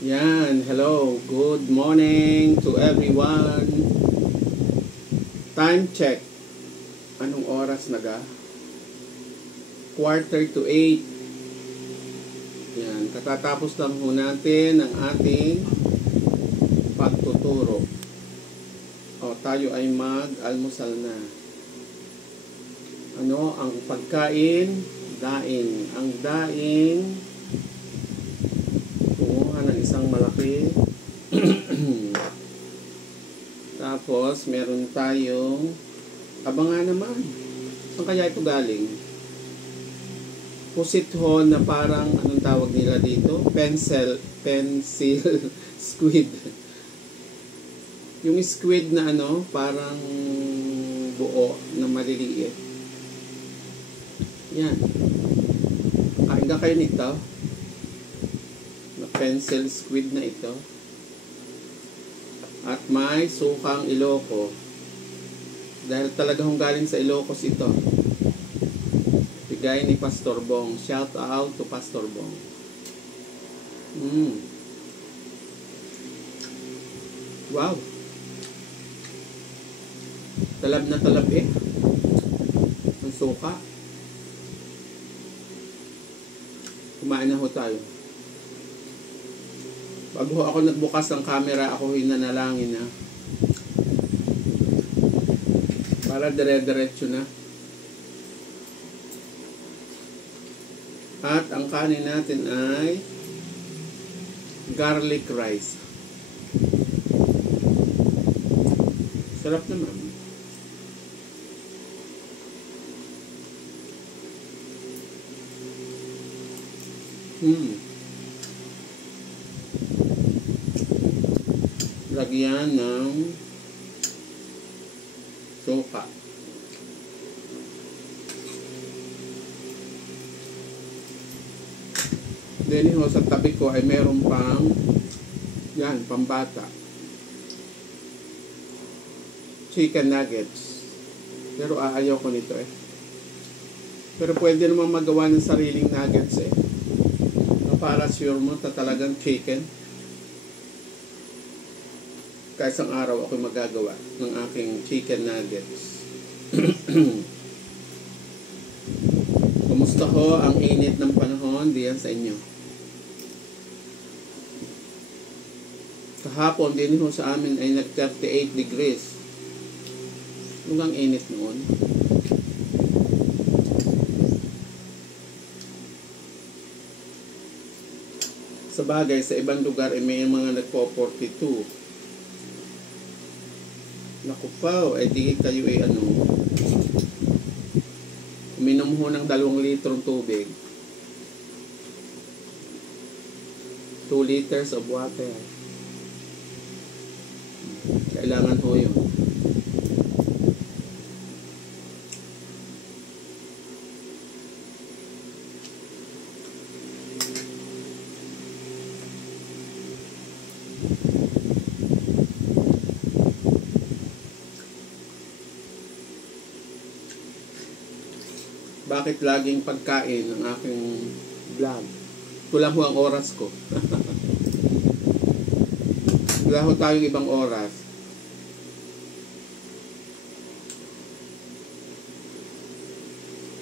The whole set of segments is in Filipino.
Yan, hello, good morning to everyone. Time check. Anong oras na ga? 7:45. Yan, katatapos lang ho natin ang ating pagtuturo. O, tayo ay mag-almusal na. Ano ang pagkain? Daing. Ang daing, kumuha ng isang malaki. Tapos, meron tayong abangan naman. Saan kaya ito galing? Pusit ho na parang, anong tawag nila dito? Pencil squid. Yung squid na ano, parang buo na maliliit. Yan. Kain ka kayo nito? Na pencil squid na ito. At may sukang Ilocos. Dahil talaga hong galing sa Ilocos ito. Bigay ni Pastor Bong. Shout out to Pastor Bong. Wow. Talab na talab eh. Ang suka. Kumain na ho tayo. Bago ako nagbukas ng camera, ako hinanalangin na. Para dire-diretso na. At ang kanin natin ay garlic rice. Sarap naman. Lagyan ng suka. Then ho, sa tabi ko ay meron pang yan, pambata. Chicken nuggets. Pero ayaw ko nito eh. Pero pwede naman magawa ng sariling nuggets eh. Para sure mo talagang chicken. Kahit isang araw ako magagawa ng aking chicken nuggets. Kumusta ho ang init ng panahon diyan sa inyo? Kahapon din ho sa amin ay nag 38 degrees. Mukhang init noon. Sa bagay, sa ibang lugar ay may mga nagpo-42. Naku pa, eh di kayo ay ano, uminom ho ng 2 litrong tubig. 2 liters of water. Kailangan ho yun. Bakit laging pagkain ang aking vlog? Kulang ho ang oras ko. Wala ho tayong ibang oras.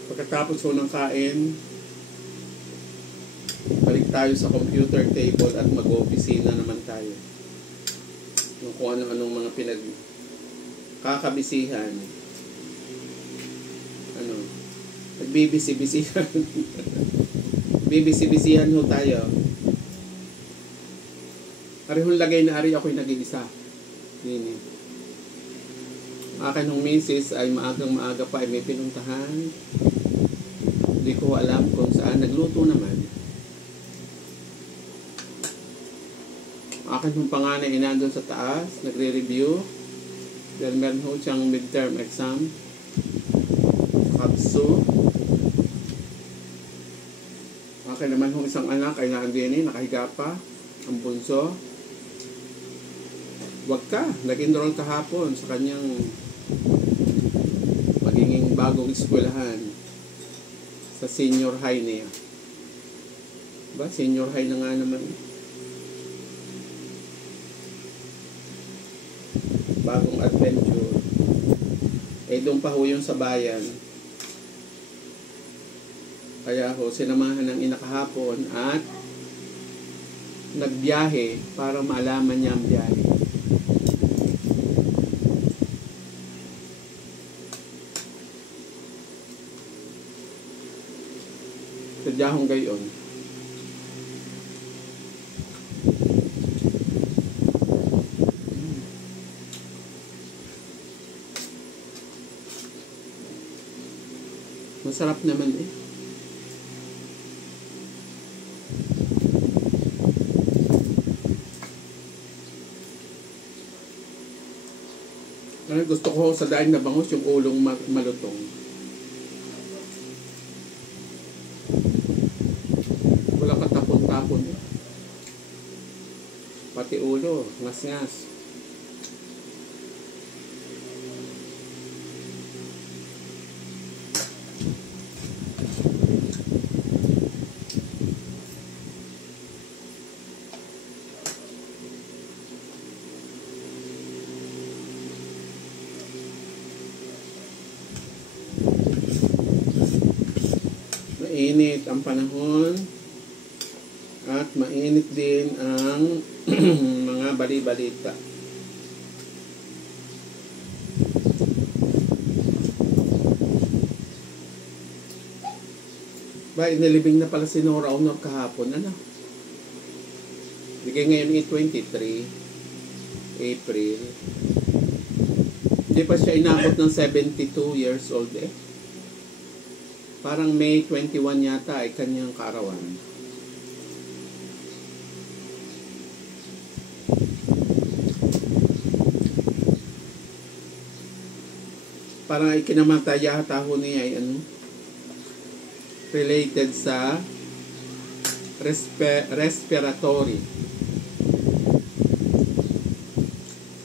Pagkatapos ho ng kain, balik tayo sa computer table at mag-opisina naman tayo. Kung ano-anong mga kakabisihan. Nagbibisi-bisihan. Bibisi-bisihan ho tayo. Arihong lagay na ari ako'y nag-iisa. Nini. Akin hong misis ay maaga pa ay may pinuntahan. Hindi ko alam kung saan. Nagluto naman. Akin hong panganay ay nandun sa taas. Nagre-review. Dahil meron ho siyang midterm exam. Kapso. Akin naman hong isang anak ay naandini, nakahiga pa. Ang bunso. Wag ka, nag-enroll kahapon sa kanyang magiging bagong eskwelahan sa senior high niya. Ba, senior high na nga naman. bagong adventure. Eh, doon pa ho yun sa bayan. Kaya ho, sinamahan ng ina kahapon at nagbiyahe para malaman niya ang biyahe. Sadya hong gayon. Masarap naman eh. Gusto ko sa daing na bangus yung ulong malutong. Wala katapon-tapon eh. Pati ulo, ngas-ngas. Mainit ang panahon at mainit din ang mga bali-balita. Ba, inilibing na pala si Nora Honor kahapon. Ano? Bigay ngayon 8/23 April. Hindi pa siya inabot ng 72 years old eh. Parang May 21 yata ay kanyang kaarawan. Parang ikinamatay yata ho niya ay related sa respiratory.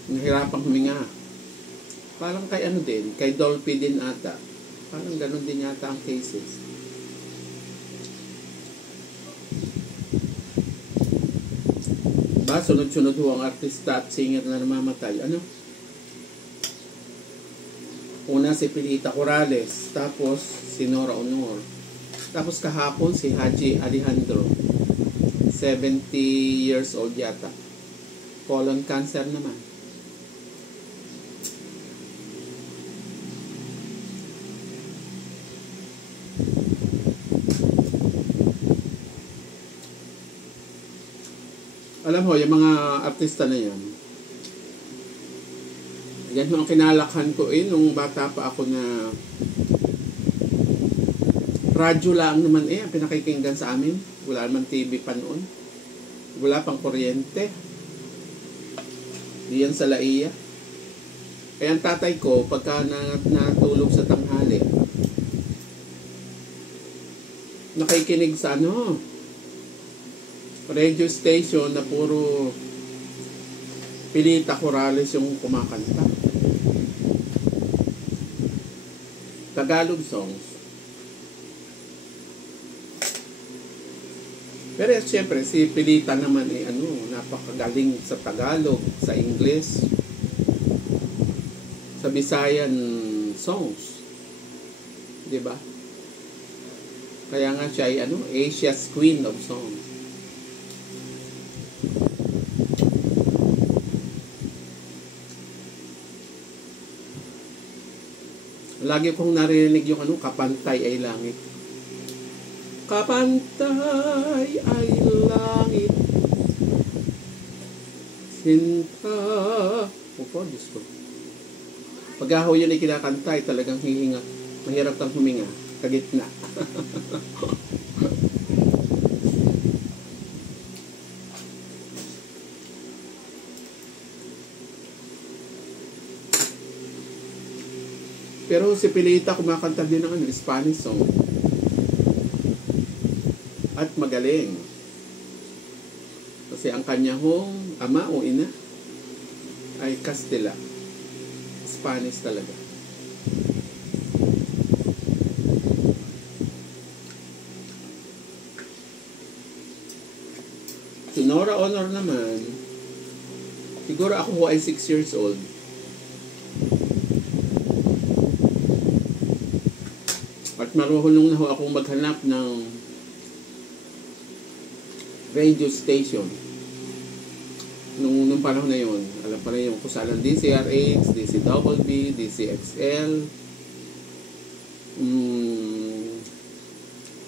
Nahirapang huminga. Parang kay din, kay Dolphy din ata. Parang ganun din yata ang cases. Ba, sunod-sunod ho ang artista at singer na namamatay. Ano? Una si Pilita Corrales, tapos si Nora Honor. Tapos kahapon si Haji Alejandro. 70 years old yata. Colon cancer naman. Alam mo, yung mga artista na yan, yan yung kinalakhan ko nung bata pa ako na radyo lang naman ang pinakikinggan sa amin. Wala naman TV pa noon. Wala pang kuryente. Diyan sa Laia. Kaya ang tatay ko, pagka natulog sa tanghali, nakikinig sa radio station na puro Pilita Corrales yung kumakanta. Tagalog songs. Pero siyempre, si Pilita naman napakagaling sa Tagalog, sa English, sa Visayan songs. Diba? Kaya nga siya ay Asia's Queen of Songs. Lagi kong narinig yung kapantay ay langit. Kapantay ay langit. Sinta. Opo, Diyos ko. Pag yun ay kinakantay, talagang hihinga. Mahirap kang huminga. Kagitna. Pero si Pilita kumakanta din ng Spanish song. At magaling. Kasi ang kanya hong ama o ina ay Kastila. Spanish talaga. Si Nora Honor naman, siguro ako ho ay 6 years old. At marunong na ho akong maghanap ng radio station. Nung panahon na yun, alam pa na yung kusalang DCRH, DCWB, DCXL,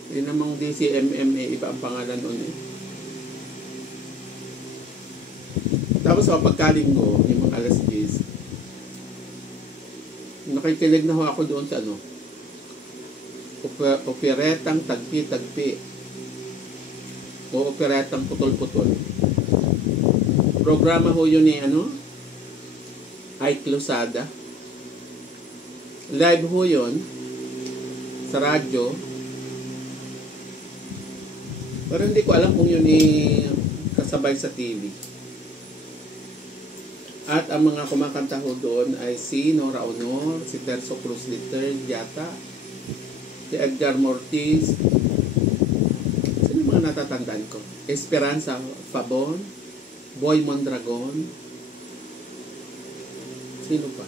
yun namang DCMM, iba ang pangalan nun eh. Tapos sa pagkalinggo, yung mga alas 10, nakikinig na ho ako doon sa operetang tagpi-tagpi o operetang putol-putol. Programa ho yun ni Ike Losada. Live ho yun sa radyo. Pero hindi ko alam kung yun kasabay sa TV. At ang mga kumakanta ho doon ay si Nora Honor, si Terzo Cruz Liter, yata, si Edgar Mortiz. Sino yung mga natatandaan ko? Esperanza Fabon, Boy Mondragon. Sino pa?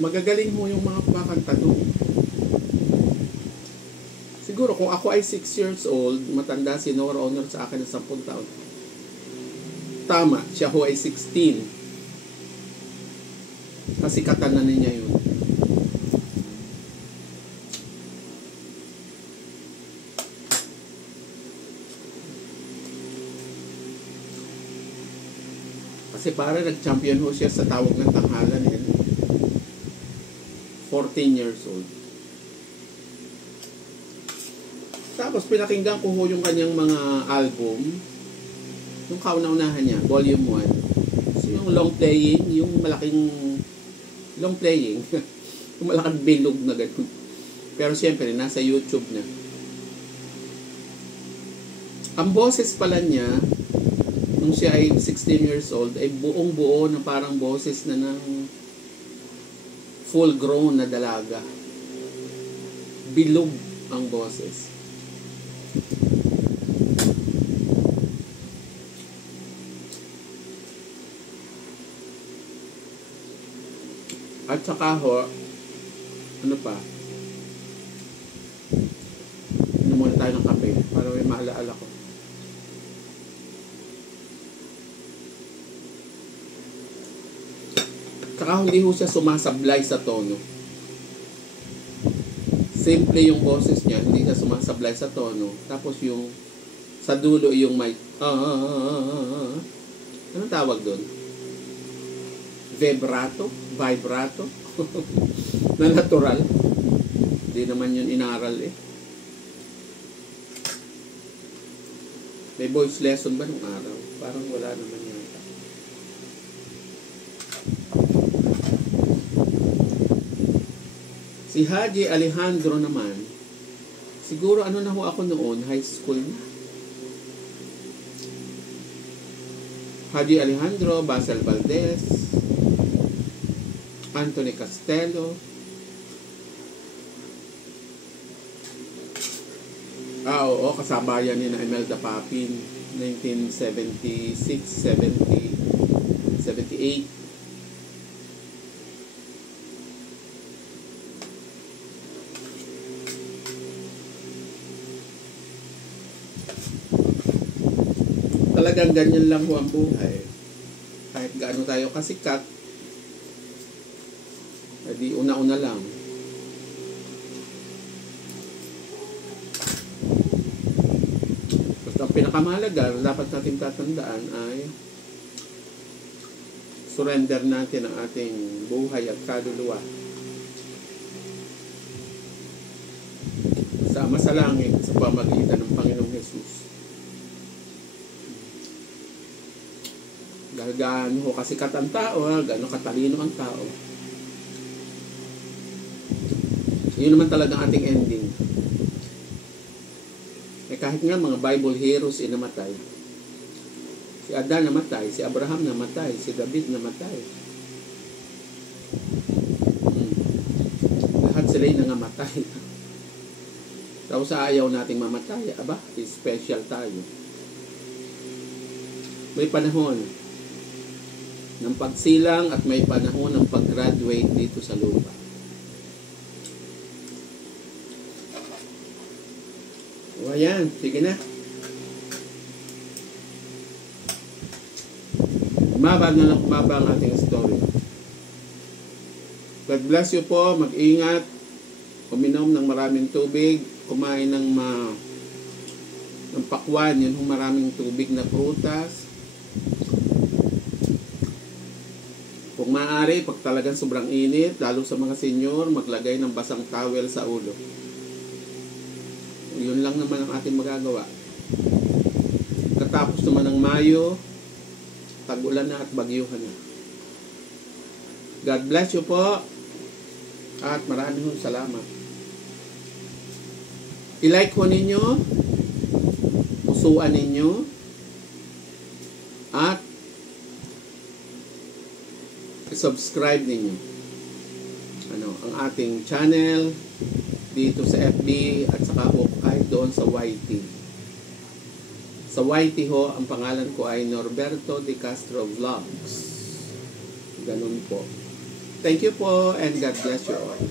Magagaling mo yung mga kumakanta doon. Siguro kung ako ay 6 years old, matanda si Nora Honor sa akin ng 10 taon. Tama, siya ho ay 16. Kasi katanan niya yun. Kasi para nag-champion ho siya sa tawag ng tanghalan eh. 14 years old. Tapos pinakinggan ko ho yung kanyang mga album. Yung kauna-unahan niya, volume 1. So yung long playing, yung malaking long playing. Yung malaking bilog na gano'n. Pero siyempre, nasa YouTube na. Ang boses pala niya, nung siya ay 16 years old, ay buong-buo na parang boses na ng full-grown na dalaga. Bilog ang boses. At saka ho, ano pa? Inom muna tayo ng kape para may maalaala ko. Saka hindi ho siya sumasablay sa tono. Simple yung boses niya, hindi siya sumasablay sa tono. Tapos yung sa dulo yung mic. Anong tawag doon? Vibrato? Vibrato? Na natural. Hindi naman yun inaral eh. May voice lesson ba nung araw? Parang wala naman yata. Si Haji Alejandro naman, siguro ano na ho ako noon, high school na. Haji Alejandro, Basil Valdez, Anthony Castello, oo, kasabayan ni na Imelda Papin, 1976, 70, 78. Talagang ganyan lang ho ang buhay. Kahit gaano tayo kasikat, edi una-una lang. Basta ang pinakamahalaga, dapat natin tatandaan ay surrender natin ang ating buhay at kaluluwa. Sama sa langit sa pamagitan ng Panginoong Jesus. Dahil gaano ho kasikat ang tao, gaano katalino ang tao. Yun naman talaga ang ating ending. Kahit nga mga Bible heroes namatay. Si Adan namatay, si Abraham namatay, si David namatay. Lahat sila'y nangamatay. Tapos sa ayaw nating mamatay, aba, special tayo. May panahon ng pagsilang at may panahon ng pag-graduate dito sa lupa. So, ayan. Sige na. Kumaba na lang kumaba ang ating story. God bless you po. Mag-ingat. Uminom ng maraming tubig. Kumain ng pakwan. Yun yung maraming tubig na prutas. Kung maaari, pag talagang sobrang init, lalo sa mga senior, maglagay ng basang towel sa ulo. Yun lang naman ang ating magagawa. Katapos naman ng Mayo, tag-ulan na at bagyuhan na. God bless you po. At maraming salamat. I-like ko ninyo, pusuan ninyo, at subscribe ninyo ang ating channel dito sa FB at saka kahit doon sa YT. Sa YT ho, ang pangalan ko ay Norberto De Castro Vlogs. Ganun po. Thank you po and God bless you all.